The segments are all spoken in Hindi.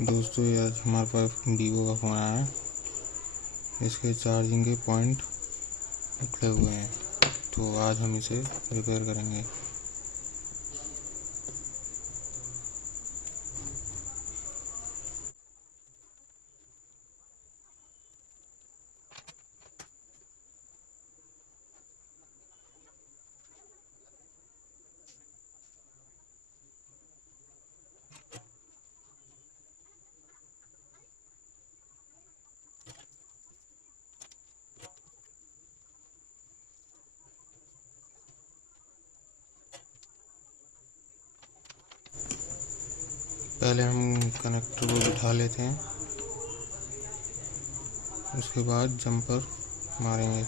दोस्तों ये आज हमारे पास वीवो का फ़ोन आया है। इसके चार्जिंग के पॉइंट निकले हुए हैं, तो आज हम इसे रिपेयर करेंगे। पहले हम कनेक्टर को बिठा लेते हैं, उसके बाद जंपर मारेंगे।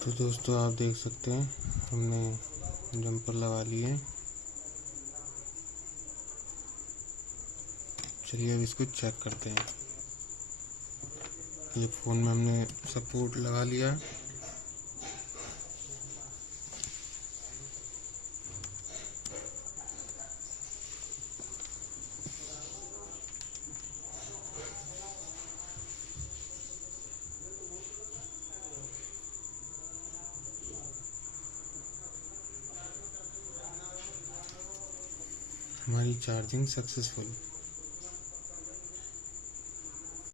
तो दोस्तों आप देख सकते हैं हमने जंपर लगा लिए। चलिए अब इसको चेक करते हैं। ये फ़ोन में हमने सपोर्ट लगा लिया है। हमारी चार्जिंग सक्सेसफुल।